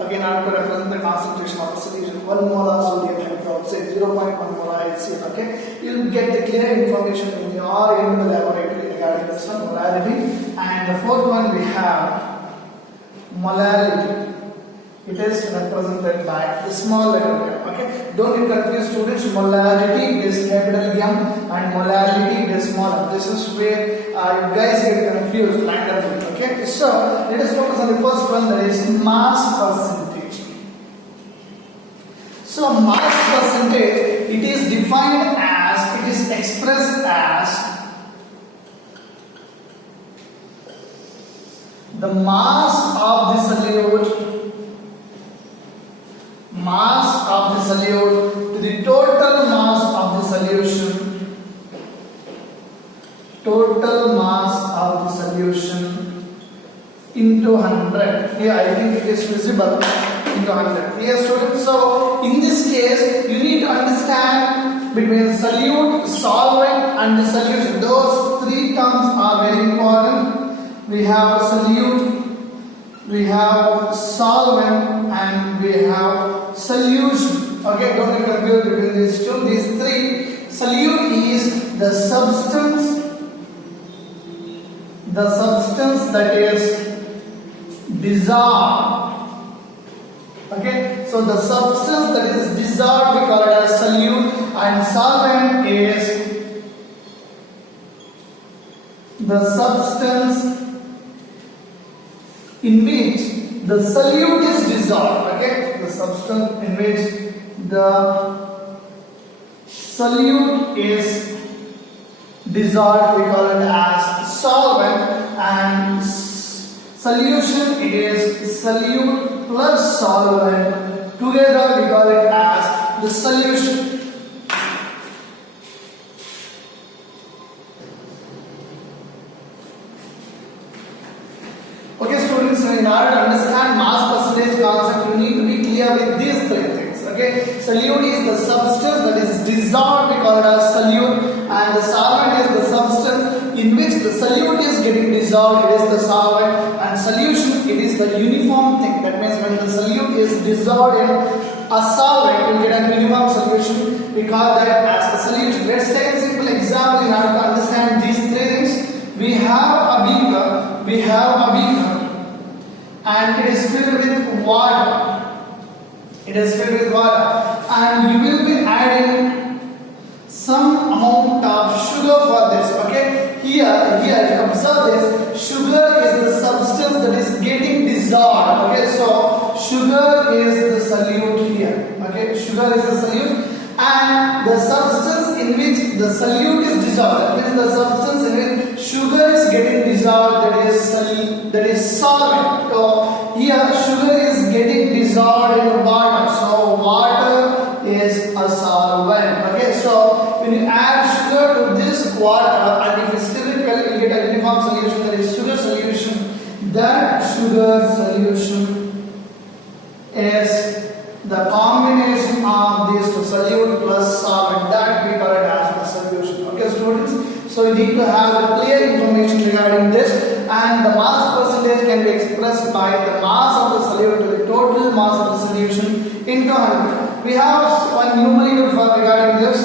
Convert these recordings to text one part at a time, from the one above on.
Again, I have to represent the concentration of the solution. 1 molar sodium hydroxide, 0.1 molar HCl. Okay, you'll get the clear information when you are in the laboratory regarding this one, molarity. And the fourth one we have molality. It is represented by the small letter m. Okay, don't get confused, students. Molarity is capital M and molality is small m. This is where you guys get confused randomly. Okay, so let us focus on the first one, that is mass percentage. So mass percentage, it is defined as, it is expressed as the mass of the solute to the total mass of the solution, into 100. Here I think it is visible, into 100. Yes, students. So in this case, you need to understand between solute, solvent and the solution. Those three terms are very important. We have solute, we have solvent, and we have solution. Okay, don't get confused between these two. These three. Solute is the substance that is dissolved. Okay, so the substance that is dissolved we call it as solute, and solvent is the substance in which the solute is dissolved. Okay, the substance in which the solute is dissolved we call it as solvent, and solution it is solute plus solvent, together we call it as the solution. Okay, students, in order to understand mass percentage concept, you need to be clear with these three things. Okay, solute is the substance that is dissolved, we call it as solute, and the solvent is the substance in which the solute is getting dissolved, it is the solvent, and solution, it is the uniform thing. That means when the solute is dissolved in a solvent, you get a uniform solution. We call that as a solution. Let's take a simple example in order to understand these three things. We have a beaker, and it is filled with water. And you will be adding some amount of sugar for this. Okay, here if you observe this, sugar is the substance that is getting dissolved. Okay, so sugar is the solute here. Okay, sugar is the solute, and the substance in which the solute is dissolved, that means the substance in which sugar is getting dissolved, that is solvent. So here sugar is getting dissolved in water, so water is a solvent. Okay, so when you add sugar to this water, and if it's spherical, you get a uniform solution, that is sugar solution. That sugar solution is the combination of these two, solute plus solvent, that we call it as the solution. Okay, students, so you need to have a clear information regarding this, and the mass percentage can be expressed by the mass of the solute to the total mass of the solution into 100. We have one numerical for regarding this.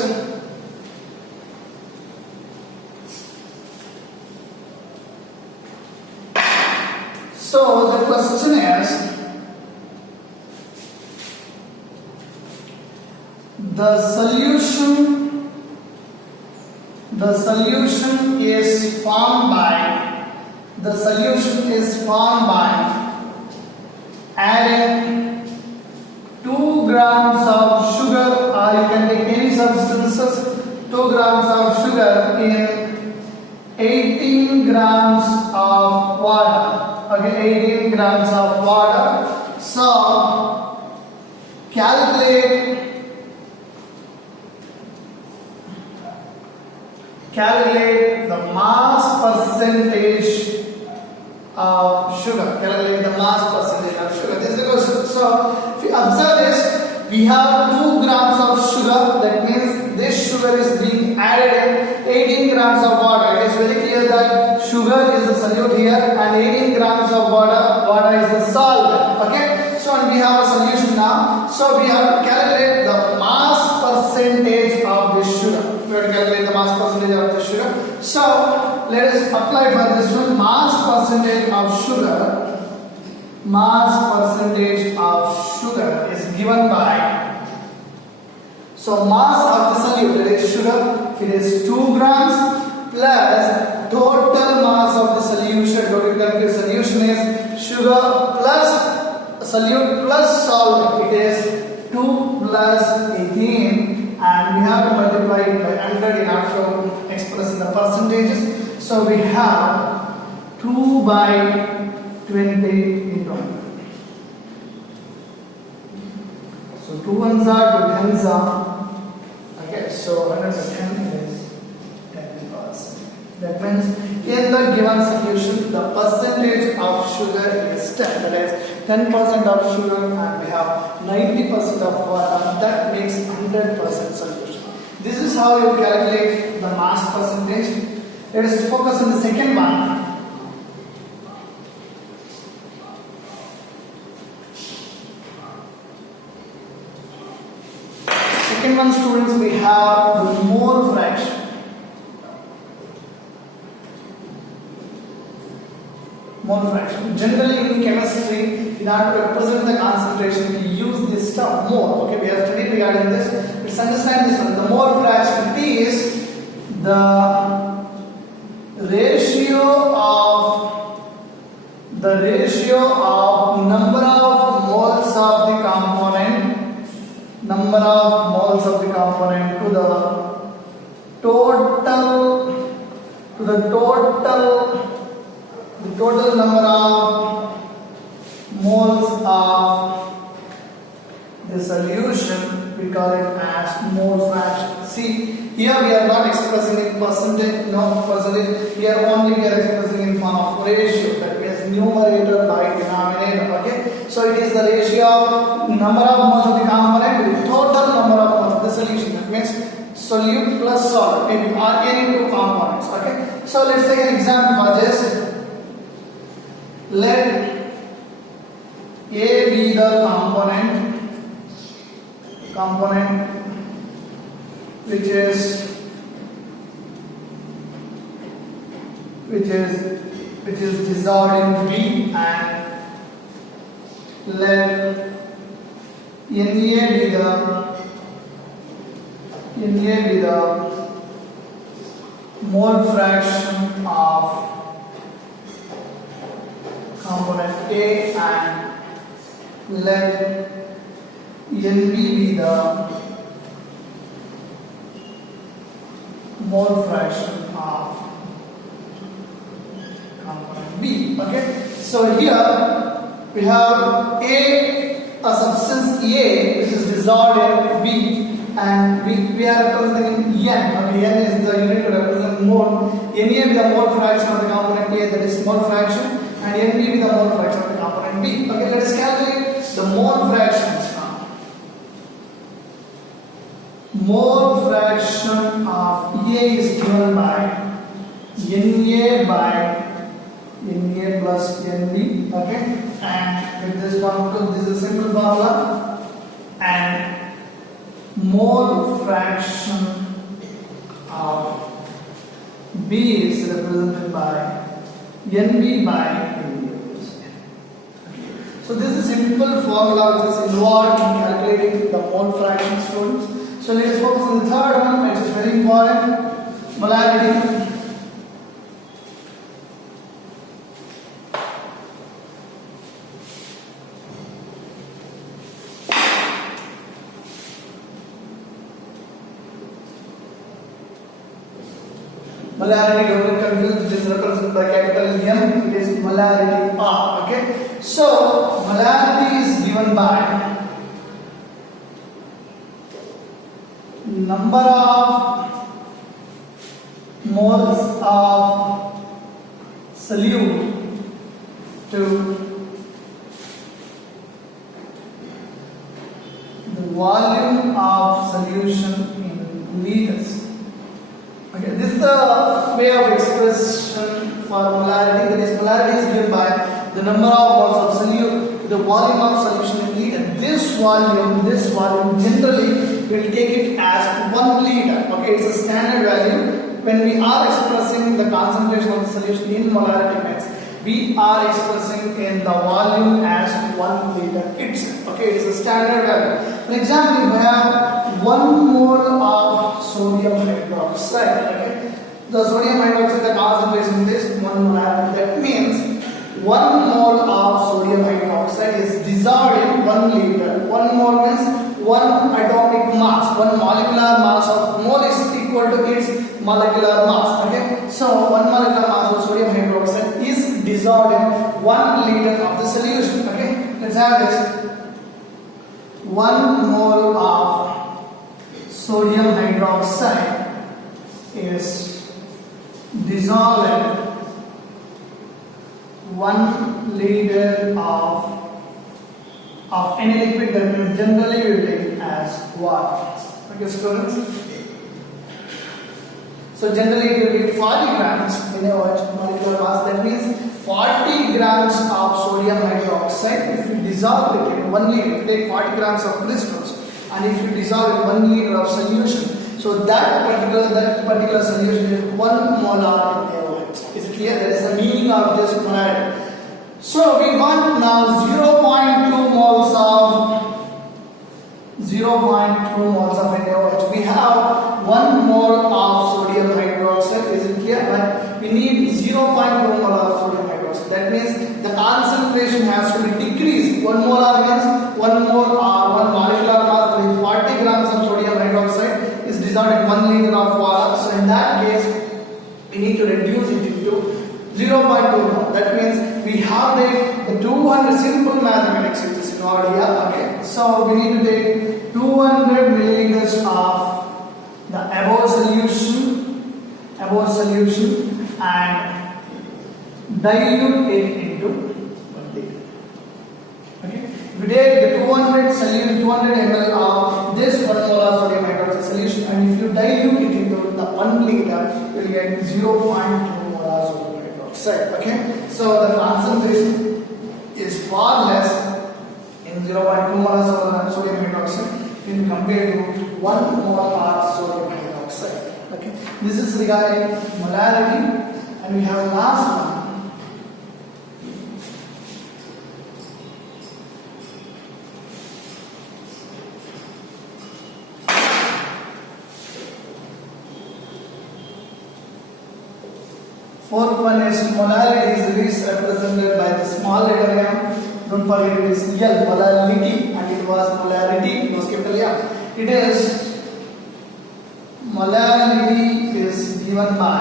So the question is, the solution is formed by adding 2 grams of sugar, or you can take any substances, 2 grams of sugar in 18 grams of water. Okay, 18 grams of water. So calculate the mass percentage of sugar. Calculate the mass percentage of sugar. This is the question. So if you observe this, we have 2 grams of sugar. That means this sugar is being added in 18 grams of water. It is very clear that sugar is the solute here, and 18 grams of water is the solvent. Okay. So we we have a solution now. So we have to calculate the mass percentage of this sugar. We have to calculate the mass percentage of this sugar. So let us apply for this one. Mass percentage of sugar. Mass percentage of sugar is given by. So mass of the solute, that is sugar, it is 2 grams plus total mass of the solution. Total solution is sugar plus solute plus solvent. It is 2 plus 18, and we have to multiply it by 100 in order to express in the percentages. So we have 2 by 20 into 100. So 2 ones are 2 tens are. Okay, so 100 by 10 is 10%. That means in the given solution, the percentage of sugar is 10. That is 10% of sugar, and we have 90% of water. That makes 100% solution. This is how you calculate the mass percentage. Let us focus on the second one. Second one, students, we have the mole fraction. Mole fraction. Generally in chemistry, in order to represent the concentration, we use this term mole. Okay, we have studied regarding this. Let's understand this one. The mole fraction is the ratio of number of moles of the component. Number of moles of the component to the total number of moles of the solution. We call it as mole fraction. See, here we are not expressing in percentage, no percentage. Here only we are expressing in form of ratio. That means numerator by denominator. Okay, so it is the ratio of number of moles of the component with total number of moles of the solution. That means solute plus solvent, maybe any two components. Okay, so let's take an example for this. Let A be the component which is dissolved in B, and let Na be the mole fraction of component A, and let Nb be the mole fraction of component B. Okay, so here we have a substance A which is dissolved in B, and we are representing N. Okay, N is the unit to represent mole. Na be the mole fraction of the component A, that is mole fraction, and Nb be the mole fraction of the component B. Okay, let us calculate the mole fractions now. Mole fraction of A is given by Na plus Nb. Okay, and with this one, this is a simple formula, and mole fraction of B is represented by Nb by Na. So this is a simple formula which is involved in calculating the mole fraction, students. So let us focus on the third one, which is very important, molarity. Molarity, don't get confused, it is represented by capital M, it is molarity R. Okay, so molarity is given by number of moles of solute to the volume of solution in liters. Okay, this is the way of expression for molarity. That is, molarity is given by the number of moles of solute to the volume of solution in liters. volume generally we'll take it as 1 liter. Okay, it's a standard value. When we are expressing the concentration of the solution in molarity mass, we are expressing in the volume as 1 liter itself. Okay, it's a standard value. For example, if we have 1 mole of sodium hydroxide, okay, the sodium hydroxide, the concentration is 1 molarity. That means 1 mole of sodium hydroxide is dissolved in 1 liter. 1 mole means 1 atomic mass, 1 molecular mass of mole is equal to its molecular mass. Okay, so 1 molecular mass of sodium hydroxide is dissolved in 1 liter of the solution. Okay, let's have this. 1 mole of sodium hydroxide is dissolved in 1 liter of any liquid. That means generally we will take it as water. Okay, students. So generally it will be 40 grams in a molecular mass. That means 40 grams of sodium hydroxide. If we dissolve it in 1 liter, if we take 40 grams of crystals, and if we dissolve in 1 liter of solution, so that particular solution is 1 molar in air. Is it clear? That is the meaning of this molarity. So we want now 0.2 moles of NaOH. We have 1 mole of sodium hydroxide. Is it clear? But we need 0.2 mole of sodium hydroxide. That means the concentration has to be decreased. 1 molar means 1 mole or 1 molecular mass, that is 40 grams of sodium hydroxide is dissolved in 1 liter of water. So in that case, we need to reduce it into 0.2 mole. That means we have the 200 simple mathematics which is involved here. Okay, so we need to take 200 milliliters of the above solution and dilute it into 1 liter. Okay, if we take the 200 ml of this 1 mole of sodium hydroxide solution, and if you dilute it into the 1 liter, you will get 0.2 molar sodium hydroxide. Okay, so the concentration is far less in 0.2 molar sodium hydroxide when compared to 1 molar sodium hydroxide. Okay, this is regarding molarity, and we have last one. Fourth one is molarity is represented by the small letter m. Don't forget it is L, molarity, and it was molarity, it was capital M. It is molarity is given by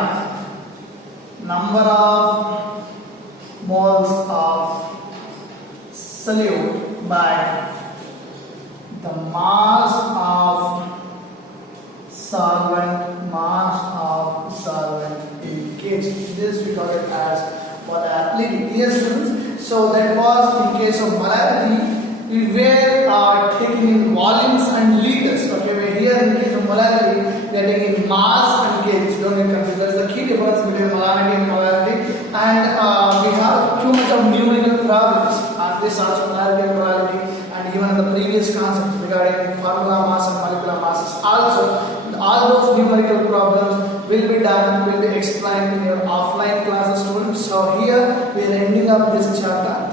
number of moles of solute by the mass of solvent in kg. This we got it as molarity. Yes, students. So that was in case of molarity. We were taking in volumes and liters. Okay, where here in case of molarity, we are taking mass and kg. Don't get confused. That's the key difference between molarity and molarity. And we have too much of numerical problems on this also, molarity and molarity, and even the previous concepts regarding formula mass and molecular masses. Also, all those numerical problems will be done, will be explained in your offline classes, students. So here we are ending up this chapter.